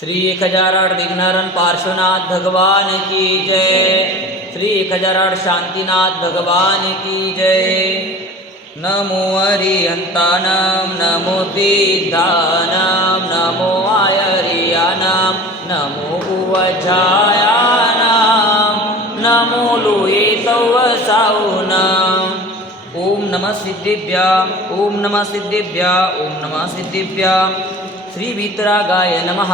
श्री 1008 विघ्नहरण पार्श्वनाथ भगवान की जय। श्री 1008 शांतिनाथ भगवान की जय। नमो हरिहंतानां नमो सिद्धानां नमो आयर्यानां नमो उवझायानां नमो लोये सौवसाहुनां। ओम नमः सिद्धिभ्या ओम नमः सिद्धिभ्या ओम नमः सिद्धिभ्या। श्री वीतरागाय नमः।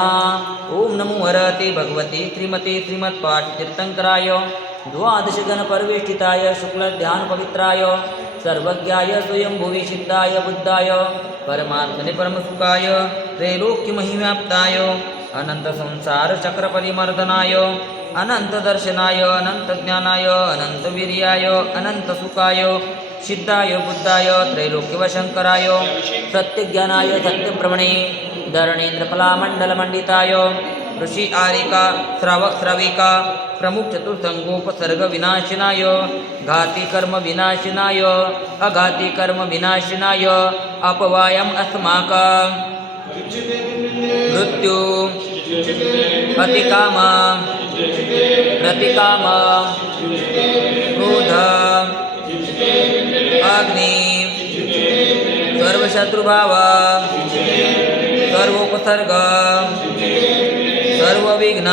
ओम नमो हरते भगवते श्रीमते श्रीमत्पाठ तीर्थंकराय द्वादश गण परिवेष्टिताय शुक्ल ध्यान पवित्राय सर्वज्ञाय स्वयंभुवि सिद्धाय बुद्धाय परमात्मने परमसुखाय त्रैलोक्य महिव्याप्ताय अनंत संसार चक्र परिमर्दनाय अनंत दर्शनाय अनंत ज्ञानाय अनंत वीर्याय अनंत सुखाय सिद्धाय बुद्धाय त्रैलोक्यवशंकराय सत्यज्ञानाय सत्यप्रमणे धरणेन्द्रफलामण्डलमण्डिताय ऋषि आरिका श्रावक श्राविका प्रमुख चतुर्थंगोपसर्ग विनाशनाय घाती कर्म विनाशनाय अघाती कर्म विनाशनाय अपवायम अस्माका मृत्यु अतिकाम प्रतिकाम क्रोध अग्नि सर्वशत्रुभाव सर्वोपसर्ग सर्वविघ्न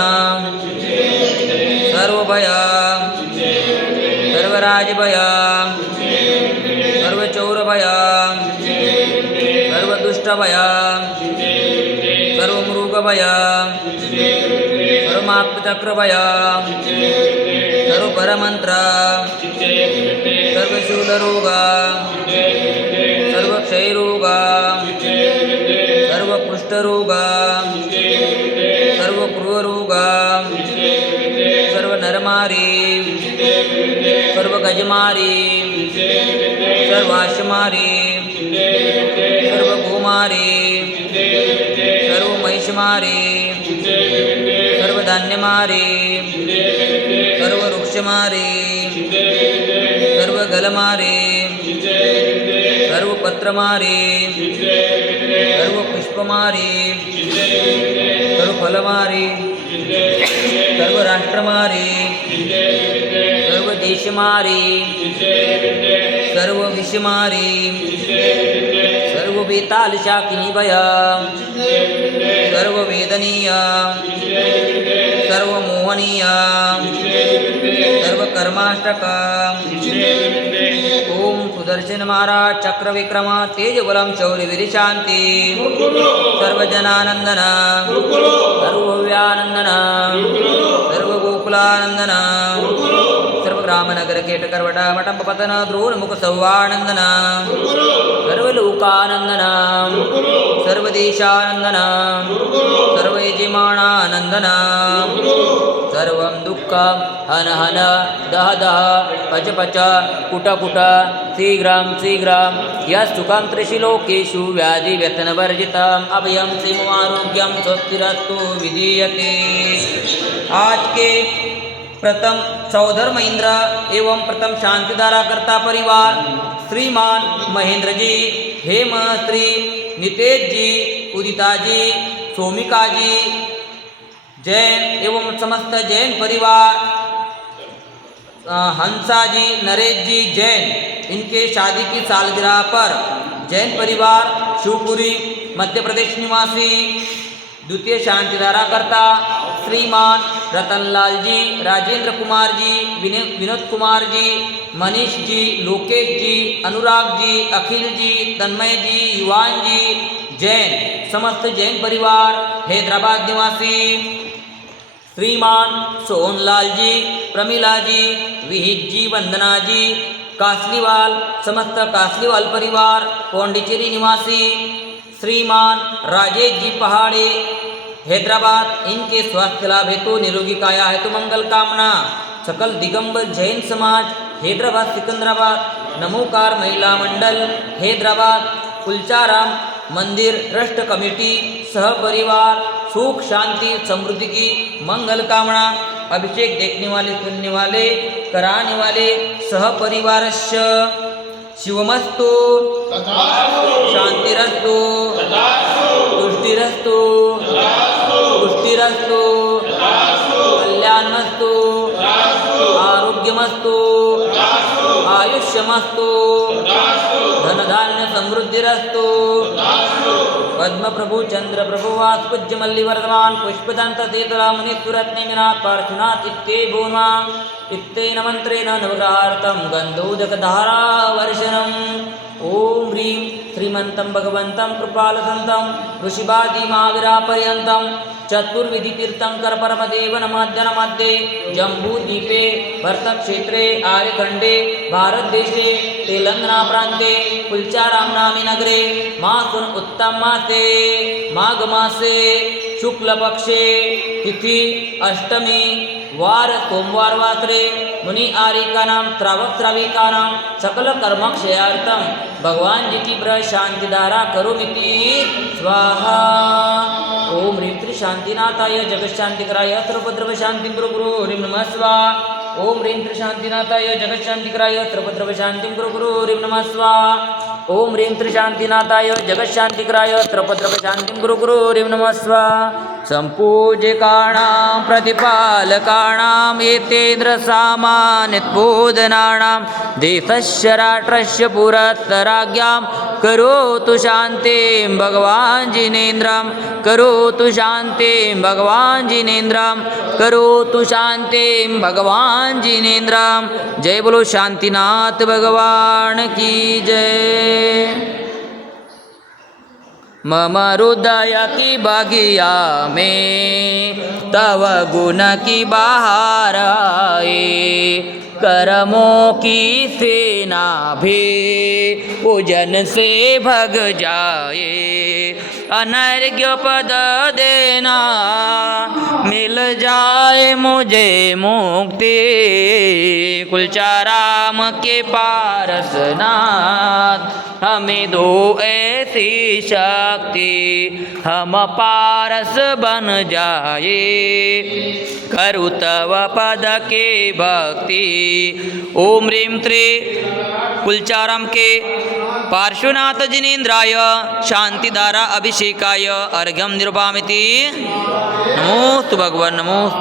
सर्वभय सर्वराजभय सर्वचौरभय सर्वदुष्टभय सर्वमृगभय सर्वमाप्तचक्रभय सर्वपरमंत्र सर्वशूलरोग सर्वक्षयरोग सर्वकुष्ठरोग सर्वक्रूररोग सर्वनरमारी सर्वगजमारी सर्वाश्वमारी सर्वगोमारी सर्वमहिषमारी सर्वधान्यमारी सर्ववृक्षमारी सर्वगलमारी सर्वपत्रमारी सर्वपुष्पमारी सर्वफलमारी सर्वराष्ट्रमारी सर्वदेशमारी सर्वविषमारी सर्ववेतालशाकिनीभय सर्ववेदनीय सर्वमोहनीय सर्वकर्माष्टक ओम सुदर्शन महाराज चक्र विक्रम तेज बलम शौर्य वीर शांति सर्वजनानंदन सर्वव्यानंदन सर्वगोकुलानंदन सर्वग्रामनगर केटकर्वट मटंब पतन द्रोणमुख सौवानंदन सर्वलोकानंदन सर्वदेशानंदन सर्वयजमानानंदन सर्वं दुःखं हन हन दह दह पच पच कुट कुट शीघ्रं शीघ्रं यस्सुखं त्रिशिलोकेषु व्याधिव्यसनवर्जितम् अभयं श्रीमारोग्यं स्वस्तिरस्तु विधीयते। आज के प्रथम सौधर महेंद्र एवं प्रथम शांतिधारा करता परिवार श्रीमान महेंद्र जी, हेम श्री नितेश जी, उदिता जी, सोमिका जी जैन एवं समस्त जैन परिवार हंसा जी, नरेश जी जैन, इनके शादी की सालगिरह पर जैन परिवार शिवपुरी मध्य प्रदेश निवासी द्वितीय शांतिधारा करता श्रीमान रतनलाल जी, राजेंद्र कुमार जी, विनोद कुमार जी, मनीष जी, लोकेश जी, अनुराग जी, अखिल जी, तन्मय जी, युवान जी जैन, समस्त जैन परिवार हैदराबाद निवासी श्रीमान सोहनलाल जी, प्रमिला जी, विहित जी, वंदना जी, कासलीवाल, समस्त कासलीवाल परिवार पौंडीचेरी निवासी श्रीमान राजेश जी पहाड़े हैदराबाद, इनके स्वास्थ्य लाभ हेतु निरोगी काया हेतु मंगल कामना सकल दिगंबर जैन समाज हैदराबाद सिकंदराबाद नमोकार महिला मंडल हैदराबाद कुलचाराम मंदिर ट्रस्ट कमेटी सहपरिवार सुख शांति समृद्धि की मंगल कामना अभिषेक देखने वाले सुनने वाले कराने वाले सहपरिवारस्य शिवमस्तु शांतिरस्तु तुष्टिरस्तु पुष्टि यशस्तु कल्याणमस्तु आरोग्यमस्तु आयुष्यमस्तु धनधान्य समृद्धिरस्तु पद्मप्रभु चंद्रप्रभु वात्पुज्य मल्लिवर्धमान पुष्पदंत शीतला मुनिसुरत्निमिनाथ पार्श्वनाथ इत्ते भूमा इत्तेन मंत्रेण नवग्रहार्थं गन्धोदकधारावर्षणम् ओम ह्रीं श्रीमन्तं भगवन्तं कृपालसन्तं ऋषिवादिमाविरापर्यन्तं चतुर्विधितीर्थंकर परमदेव नमद्ये जम्बूद्वीपे भरतक्षेत्रे आर्यखण्डे भारतदेशे तेलङ्गानाप्रान्ते कुलचारामनामी नगरे मासुन उत्तममासे माघमासे शुक्लपक्षे तिथि अष्टमी वार सोमवार वासरे मुनि आरिकानां श्रावक-श्राविकानां सकल कर्मक्षयार्थं भगवान जी की ब्रह शांति धारा करोमिति स्वाहा। ओम ह्रीं श्री शांतिनाथाय जगशांतिकराय सर्वोपद्रव शांतिं कुरु गुरु ह्रीं नमः स्वाहा। ओम ह्रीं श्री शांतिनाथाय जगशांतिकराय सर्वोपद्रव शांतिं कुरु गुरु ह्रीं नमः स्वाहा। ओम ह्रीं श्री शांतिनाथाय जगशांतिकराय सर्वोपद्रव शांतिं कुरु गुरु ह्रीं नमः स्वाहा। संपूज्यकाणां प्रतिपालकाणां एतेन्द्र सामान्यबोधनानां देशस्य राष्ट्रस्य पुरस्सराज्ञां करोतु शान्तिं भगवान् जिनेन्द्रं करोतु शान्तिं भगवान् जिनेन्द्रं करोतु शान्तिं भगवान् जिनेन्द्रं। जय बोलो शांतिनाथ भगवान की जय। मम हृदय की बगिया में तव गुण की बहार आए कर्मों की सेना भी पूजन से भग जाए अनर्घ्य पद देना मिल जाए मुझे मुक्ति कुलचाराम के पारसनाथ हमें दो ऐसी शक्ति हम पारस बन जाए करु तव पद के भक्ति। ओम ह्रीं त्रि कुलचाराम के पार्श्वनाथ जिनेन्द्राय शांतिधारा अभिषेकाय अर्घ्यं निरूपयामि। नमोस्तु भगवन् नमोस्तु।